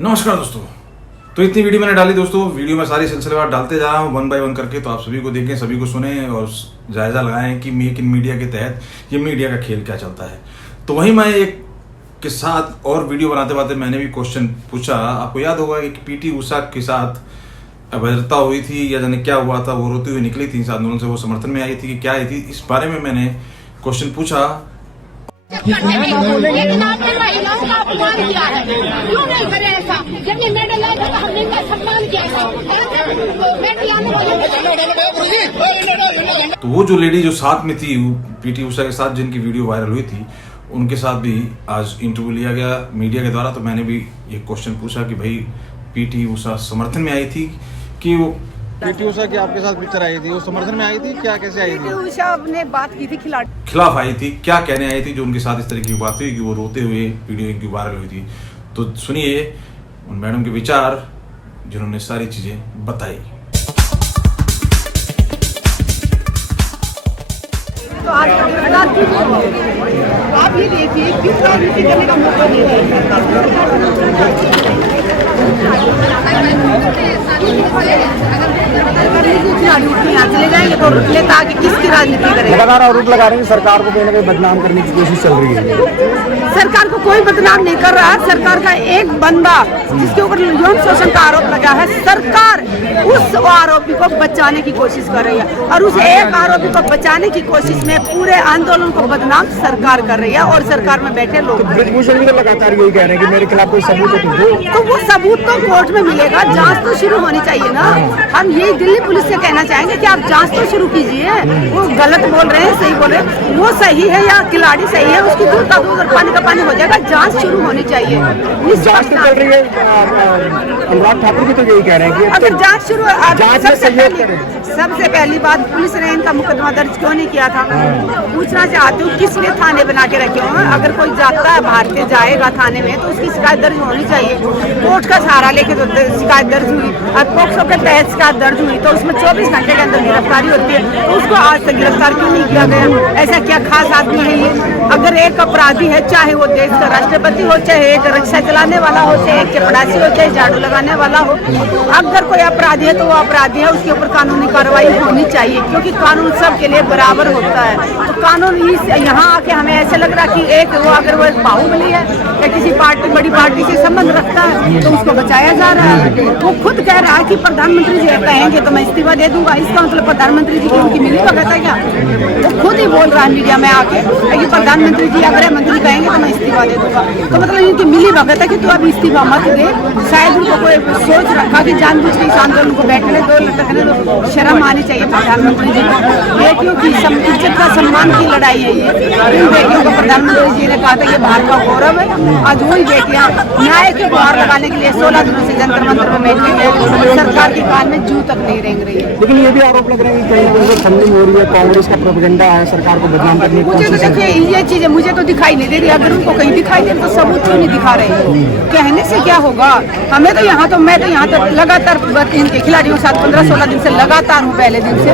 नमस्कार दोस्तों। तो इतनी वीडियो मैंने डाली दोस्तों, वीडियो में सारी सिलसिलेवार डालते जा रहा हूँ 1 बाय 1 करके। तो आप सभी को देखें, सभी को सुने और जायजा लगाएं कि मेक इन मीडिया के तहत ये मीडिया का खेल क्या चलता है। तो वहीं मैं एक के साथ और वीडियो बनाते बनाते मैंने भी क्वेश्चन पूछा। आपको याद होगा कि पीटी उषा के साथ अभद्रता हुई थी या जाने क्या हुआ था, वो रोती हुई निकली थी इस आंदोलन से, वो समर्थन में आई थी कि क्या आई थी, इस बारे में मैंने क्वेश्चन पूछा। लेकिन आपने महिलाओं का अपमान किया है, क्यों नहीं करे ऐसा? जब ये मेडल आया था हमने इनका सम्मान किया था। तो वो जो लेडी जो साथ में थी पीटी उषा के साथ, जिनकी वीडियो वायरल हुई थी, उनके साथ भी आज इंटरव्यू लिया गया मीडिया के द्वारा। तो मैंने भी ये क्वेश्चन पूछा कि भाई पीटी उषा समर्थन में आई थी कि वो पीटी उषा की आपके साथ पिक्चर आई थी, वो समर्थन में आई थी, क्या कैसे आई थी? पीटी उषा ने बात की थी खिलाफ आई थी, क्या कहने आई थी जो उनके साथ इस तरह की बात हुई कि वो रोते हुए वीडियो इनकी वायरल हुई थी। तो सुनिए उन मैडम के विचार जिन्होंने सारी चीजें बताई। तो आज आप ये देखिए किस राजनीति करने का मौका नहीं चले जाएंगे तो रुक लेता आगे किसकी राजनीति करेंगे। लगातार आरोप लगा रहे हैं सरकार को कहीं ना कहीं बदनाम करने की कोशिश चल रही है। सरकार को कोई बदनाम नहीं कर रहा है। सरकार का एक बंदा जिसके ऊपर यौन शोषण का आरोप लगा है, सरकार उस आरोपी को बचाने की कोशिश कर रही है और उस एक आरोपी को बचाने की कोशिश में पूरे आंदोलन को बदनाम सरकार कर रही है और सरकार में बैठे लोग। ब्रजभूषण भी तो लगातार यही कह रहे हैं कि मेरे खिलाफ कोई सबूत है, तो वो सबूत तो कोर्ट में मिलेगा। जांच तो शुरू होनी चाहिए ना। हम ये दिल्ली पुलिस से कहना चाहेंगे कि आप जांच तो शुरू कीजिए। वो गलत बोल रहे हैं, सही बोल रहे हैं, वो सही है या खिलाड़ी सही है, उसकी दूध का दूध और पानी का पानी हो जाएगा। जांच शुरू होनी चाहिए। जांच तो चल रही है। अनुराग ठाकुर भी तो यही कह रहे हैं कि अगर जांच शुरू, जांच सबसे पहली बात पुलिस ने इनका मुकदमा दर्ज क्यों नहीं किया था? पूछना चाहती हूँ किसने थाने बना के रखे हो? अगर कोई जाता है बाहर से जाएगा थाने में तो उसकी शिकायत दर्ज होनी चाहिए। कोर्ट का सहारा लेके तो शिकायत दर्ज हुई और पोक्सो के तहत शिकायत दर्ज हुई तो उसमें 24 घंटे के अंदर गिरफ्तारी होती है। तो उसको आज तक गिरफ्तार क्यों नहीं किया गया? ऐसा क्या खास आदमी है ये? अगर एक अपराधी है, चाहे वो देश का राष्ट्रपति हो, चाहे एक रिक्शा चलाने वाला हो, चाहे एक चपड़ासी हो, चाहे झाड़ू लगाने वाला हो, अगर कोई अपराधी है तो वो अपराधी है, उसके ऊपर कानूनी कार्रवाई होनी चाहिए क्योंकि कानून सबके लिए बराबर होता है। तो कानून यहाँ आके हमें ऐसे लग रहा कि एक वो अगर वो एक बाहुबली है या किसी पार्टी बड़ी पार्टी से संबंध रखता है तो उसको बचाया जा रहा है। वो खुद कह रहा है कि प्रधानमंत्री जी कहेंगे तो मैं इस्तीफा दे दूंगा। इसका मतलब प्रधानमंत्री जी की उनकी मिली भगत है क्या? वो खुद ही बोल रहा है मीडिया में आके कि प्रधानमंत्री जी या गृह मंत्री कहेंगे तो मैं इस्तीफा दे दूंगा। तो मतलब इनकी मिली भगत है कि तू अभी इस्तीफा मत दे। शायद उनको कोई सोच रखा कि जानबूझ के इस आंदोलन को बैठने दो, लटकने दो। शर्म आनी चाहिए प्रधानमंत्री जी को। बेटियों की इज्जत का सम्मान की लड़ाई है ये। इन बेटियों को प्रधानमंत्री जी ने कहा था ये भारत का गौरव है। आज वही बेटियां न्याय के गुहार लगाने के लिए 16 दिनों से जंतर मंतर में बैठी है। सरकार की कान में जू तक नहीं रेंग रही है। लेकिन ये भी आरोप लग रहे हैं कि कहीं ना कहीं फंडिंग हो रही है, कांग्रेस का प्रोपेगेंडा है, सरकार को बदनाम करने की मुझे तो देखिए ये चीजें मुझे तो दिखाई नहीं दे रही। अगर उनको कहीं दिखाई दे तो सबूत क्यों नहीं दिखा रहे? कहने से क्या होगा? हमें तो यहाँ तो मैं तो यहाँ तो लगातार इनके खिलाड़ियों के साथ 15-16 दिन से लगातार हूँ। पहले दिन से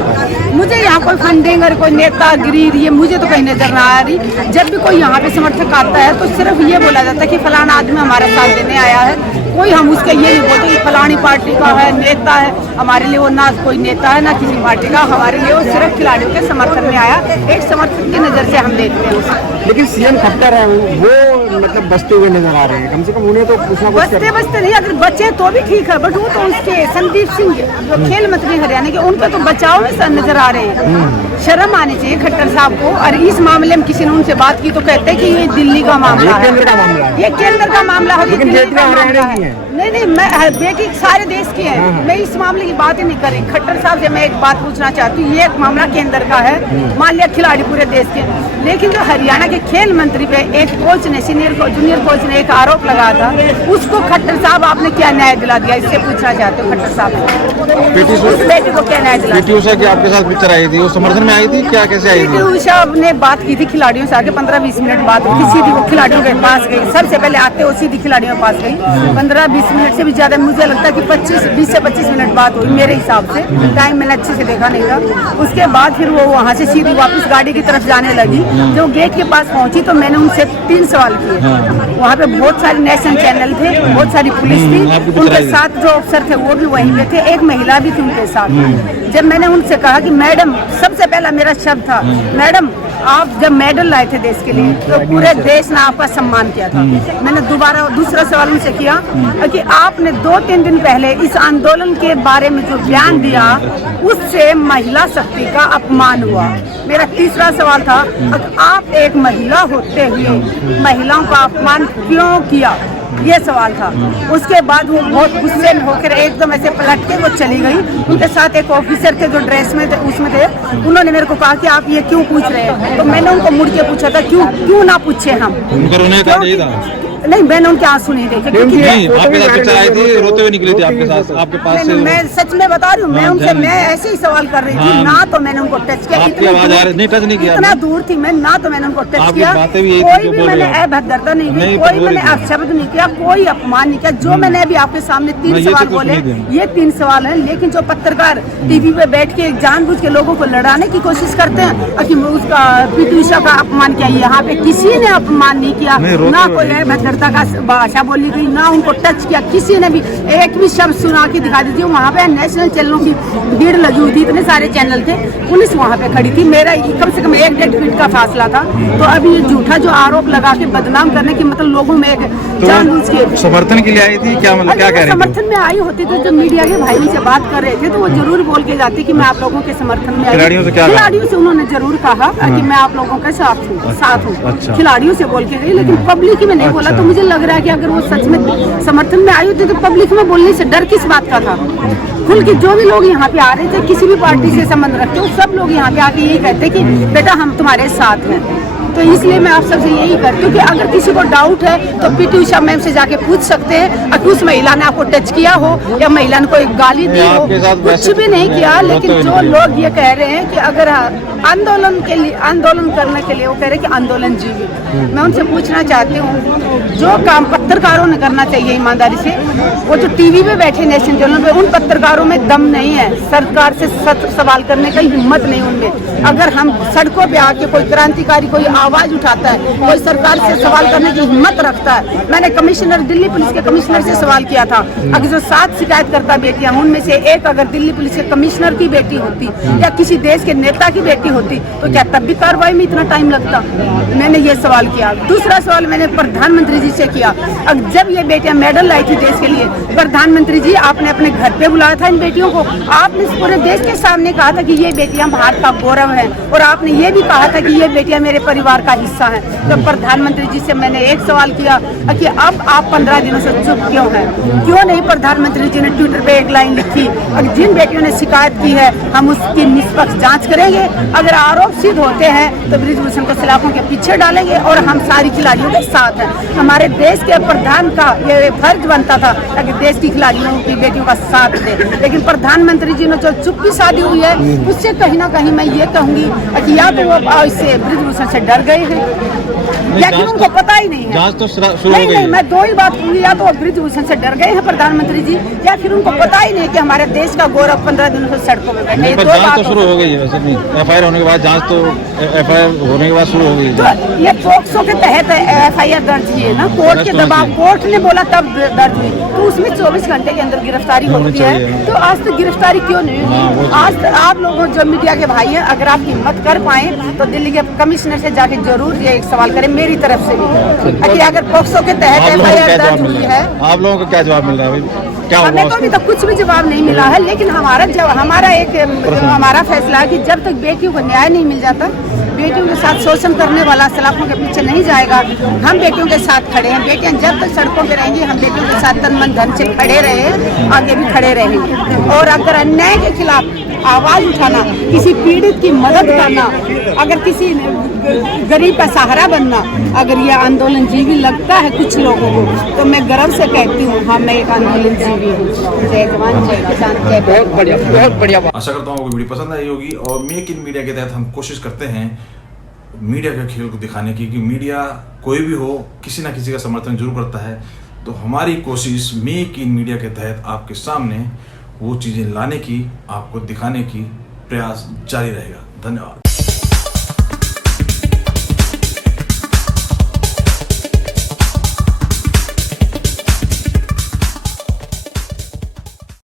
मुझे यहाँ कोई फंडिंग और कोई नेतागिरी ये मुझे तो कहीं नजर ना आ रही। जब भी कोई यहाँ पे समर्थक आता है तो सिर्फ ये बोला जाता है कि फलाना आदमी हमारा साथ देने आया है। कोई हम उसके ये नहीं बोलते कि फलानी पार्टी का है, नेता है। हमारे लिए वो ना कोई नेता है ना किसी पार्टी का, हमारे लिए वो सिर्फ खिलाड़ियों के समर्थन में आया। एक समर्थक की नजर से हम देखते हैं। लेकिन सीएम खट्टर है वो मतलब बचते हुए नजर आ रहे हैं। कम से कम उन्हें तो कुछ ना कुछ बचते नहीं, अगर बचे तो भी ठीक है, बट वो तो उसके संदीप सिंह जो खेल मंत्री हरियाणा के, उनके तो बचाव में नजर आ रहे हैं। शर्म आनी चाहिए खट्टर साहब को। और इस मामले में किसी ने उनसे बात की तो कहते हैं कि ये दिल्ली का मामला है, ये केंद्र का मामला है। नहीं मैं बेटी सारे देश की है। मैं इस मामले की बात ही नहीं कर रही। खट्टर साहब से मैं एक बात पूछना चाहती हूँ, ये एक मामला केंद्र का है, मान लिया खिलाड़ी पूरे देश के, लेकिन जो हरियाणा के खेल मंत्री पे एक कोच ने जूनियर कोच ने एक आरोप लगाया था, उसको खट्टर साहब आपने क्या न्याय दिला दिया? इससे पूछना चाहते हो खट्टर साहब उस बेटी को क्या न्याय दिला? पीटी उषा की आपके साथ पिक्चर आई थी, वो समर्थन में आई थी, क्या कैसे आई थी? पीटी उषा ने बात की थी खिलाड़ियों से आके 15-20 मिनट बात की। सीधी वो खिलाड़ियों के पास गई। सबसे पहले आते वो सीधी खिलाड़ियों के पास गई। 15-20 मिनट से भी ज्यादा, मुझे लगता है कि 20 से 25 मिनट बात हुई मेरे हिसाब से। टाइम मैंने अच्छे से देखा नहीं था। उसके बाद फिर वो वहाँ से सीधी वापस गाड़ी की तरफ जाने लगी। जब गेट के पास पहुंची तो मैंने उनसे 3 सवाल किए। लिए। वहाँ पे बहुत सारे नेशनल चैनल थे, बहुत सारी पुलिस थी, उनके साथ जो अफसर थे वो भी वहीं पे थे, एक महिला भी थी उनके साथ। जब मैंने उनसे कहा कि मैडम, सबसे पहला मेरा शब्द था, मैडम आप जब मेडल लाए थे देश के लिए तो पूरे देश ने आपका सम्मान किया था। मैंने दूसरा सवाल उनसे किया कि आपने 2-3 दिन पहले इस आंदोलन के बारे में जो बयान दिया उससे महिला शक्ति का अपमान हुआ। मेरा तीसरा सवाल था, आप एक महिला होते हुए महिलाओं का अपमान क्यों किया, ये सवाल था। उसके बाद वो बहुत गुस्से में होकर एकदम ऐसे पलट के वो चली गई। उनके साथ एक ऑफिसर के जो ड्रेस में थे उसमें थे, उन्होंने मेरे को कहा कि आप ये क्यों पूछ रहे हैं, तो मैंने उनको मुड़ के पूछा था क्यों ना पूछे हम। नहीं, मैंने उनके आंसू नहीं देखे क्योंकि आपके साथ पिक्चर आई थी, रोते हुए निकली थी आपके साथ, आपके पास से। मैं सच में बता रही हूँ, मैं उनसे मैं ऐसे ही सवाल कर रही थी, ना तो मैंने उनको टच किया, इतना दूर थी मैं, ना तो मैंने उनको टच किया, कोई भी मैंने अभद्रता नहीं की, कोई मैंने अपशब्द नहीं किया, कोई अपमान नहीं किया। जो मैंने अभी आपके सामने 3 सवाल बोले, ये 3 सवाल है। लेकिन जो पत्रकार टीवी पे बैठ के जानबूझ के लोगों को लड़ाने की कोशिश करते हैं कि उसका पीटी उषा का अपमान किया, यहाँ पे किसी ने अपमान नहीं किया, ना कोई अभद्रता का भाषा बोली गई, ना उनको टच किया, किसी ने भी एक भी शब्द सुना के दिखा दीजिए। वहाँ पे नेशनल चैनलों की भीड़ लगी हुई थी, इतने सारे चैनल थे, पुलिस वहाँ पे खड़ी थी, मेरा कम से कम 1-1.5 फीट का फासला था। तो अभी ये झूठा जो आरोप लगा के बदनाम करने की, मतलब लोगों में एक जानबूझ के समर्थन के लिए आई थी क्या, मतलब क्या कह रही थी? समर्थन में आई होती तो जो मीडिया के भाइयों से बात कर रहे थे तो वो जरूर बोल के जाते कि मैं आप लोगों के समर्थन में आई। खिलाड़ियों से उन्होंने जरूर कहा कि मैं आप लोगों के साथ हूँ, खिलाड़ियों से बोल के गई, लेकिन पब्लिक में नहीं बोला। तो मुझे लग रहा है कि अगर वो सच में समर्थन में आई होती तो पब्लिक में बोलने से डर किस बात का था। खुल के जो भी लोग यहाँ पे आ रहे थे, किसी भी पार्टी से संबंध रखते हो, सब लोग यहाँ पे आके यही कहते कि बेटा हम तुम्हारे साथ हैं। तो इसलिए मैं आप सबसे यही करती हूँ कि अगर किसी को डाउट है तो पीटी उषा मैम से जाके पूछ सकते हैं, अगर उस महिला ने आपको टच किया हो या महिला ने कोई गाली दी हो, कुछ भी नहीं किया। लेकिन जो लोग ये कह रहे हैं कि अगर आंदोलन के लिए, आंदोलन करने के लिए वो कह रहे हैं कि आंदोलन जीवी, मैं उनसे पूछना चाहती हूँ जो काम पत्रकारों ने करना चाहिए ईमानदारी से, वो जो टीवी पे बैठे नेशनल चैनल पे, उन पत्रकारों में दम नहीं है, सरकार से सख्त सवाल करने का हिम्मत नहीं उनमें। अगर हम सड़कों पे आके कोई क्रांतिकारी कोई आवाज उठाता है, कोई सरकार से सवाल करने की हिम्मत रखता है। मैंने कमिश्नर, दिल्ली पुलिस के कमिश्नर से सवाल किया था, अगर जो 7 शिकायतकर्ता बेटियां, उनमें से एक अगर दिल्ली पुलिस के कमिश्नर की बेटी होती या किसी देश के नेता की बेटी होती तो क्या तब भी कार्रवाई में इतना टाइम लगता? मैंने ये सवाल किया। दूसरा सवाल मैंने प्रधानमंत्री जी से किया, अब जब ये बेटियां मेडल लाई थी देश के लिए, प्रधानमंत्री जी आपने अपने घर पे बुलाया था इन बेटियों को, आपने पूरे देश के सामने कहा था कि ये बेटियां भारत का गौरव है, और आपने ये भी कहा था कि ये बेटियां मेरे परिवार का हिस्सा है। तो प्रधानमंत्री जी से मैंने एक सवाल किया कि अब आप 15 दिनों से चुप क्यों हैं? क्यों नहीं प्रधानमंत्री जी ने ट्विटर पे एक लाइन लिखी, और जिन बेटियों ने शिकायत की है हम उसकी निष्पक्ष जांच करेंगे, अगर आरोप सिद्ध होते हैं तो ब्रिजभूषण को सलाखों के पीछे डालेंगे और हम सारी खिलाड़ियों के साथ हैं। हमारे देश के प्रधान का ये फर्ज बनता था कि देश की खिलाड़ियों की बेटियों का साथ दे, लेकिन प्रधानमंत्री जी ने जो चुप्पी साधी हुई है उससे कहीं ना कहीं मैं ये कहूँगी कि या तो वो इससे ब्रिजभूषण से डर गए हैं या कि उनको पता ही नहीं है। जांच तो शुरू हो गई है। मैं 2 ही बात कहूँगी, या तो ब्रिजभूषण से डर गए हैं प्रधानमंत्री जी, या फिर उनको पता ही नहीं कि हमारे देश का गौरव 15 दिनों से सड़कों में बैठे। जांच तो शुरू हो गई है वैसे नहीं, FIR होने के बाद जांच तो FIR होने के बाद शुरू हो गई है। तो ये पोक्सो के तहत FIR दर्ज हुई है ना, कोर्ट के दबाव, कोर्ट ने बोला तब दर्ज हुई, तो उसमें 24 घंटे के अंदर गिरफ्तारी होती है। तो आज तक गिरफ्तारी क्यों नहीं हुई? आज आप लोगों जो मीडिया के भाई हैं, अगर आप हिम्मत कर पाए तो दिल्ली के कमिश्नर से जाके जरूर ये एक सवाल करें मेरी तरफ से भी कि अगर पोक्सो के तहत FIR दर्ज हुई है। आप लोगों को क्या जवाब मिल रहा है? क्या हमें तो अभी तक कुछ भी जवाब नहीं मिला है, लेकिन हमारा फैसला है कि जब तक बेटियों को न्याय नहीं मिल जाता, बेटियों के साथ शोषण करने वाला सलाखों के पीछे नहीं जाएगा। हम बेटियों के साथ खड़े हैं, बेटियां जब तक सड़कों पे रहेंगी हम बेटियों के साथ तन मन धन से खड़े रहे, आगे भी खड़े रहेंगे। और अगर अन्याय के खिलाफ आवाज उठाना, किसी पीड़ित की मदद करना, अगर किसी गरीब का सहारा बनना, अगर ये आंदोलन जीवी लगता है कुछ लोगों को, तो मैं गर्व से कहती हूँ हाँ मैं एक आंदोलन जीवी हूँ। जय जवान जय किसान जय। बहुत बढ़िया, बहुत बढ़िया। आशा करता हूँ आपको वीडियो पसंद आई होगी, और मेक इन मीडिया के तहत हम कोशिश करते हैं मीडिया के खेल को दिखाने की, कि मीडिया कोई भी हो किसी ना किसी का समर्थन जरूर करता है। तो हमारी कोशिश मेक इन मीडिया के तहत आपके सामने वो चीज़ें लाने की, आपको दिखाने की प्रयास जारी रहेगा। धन्यवाद।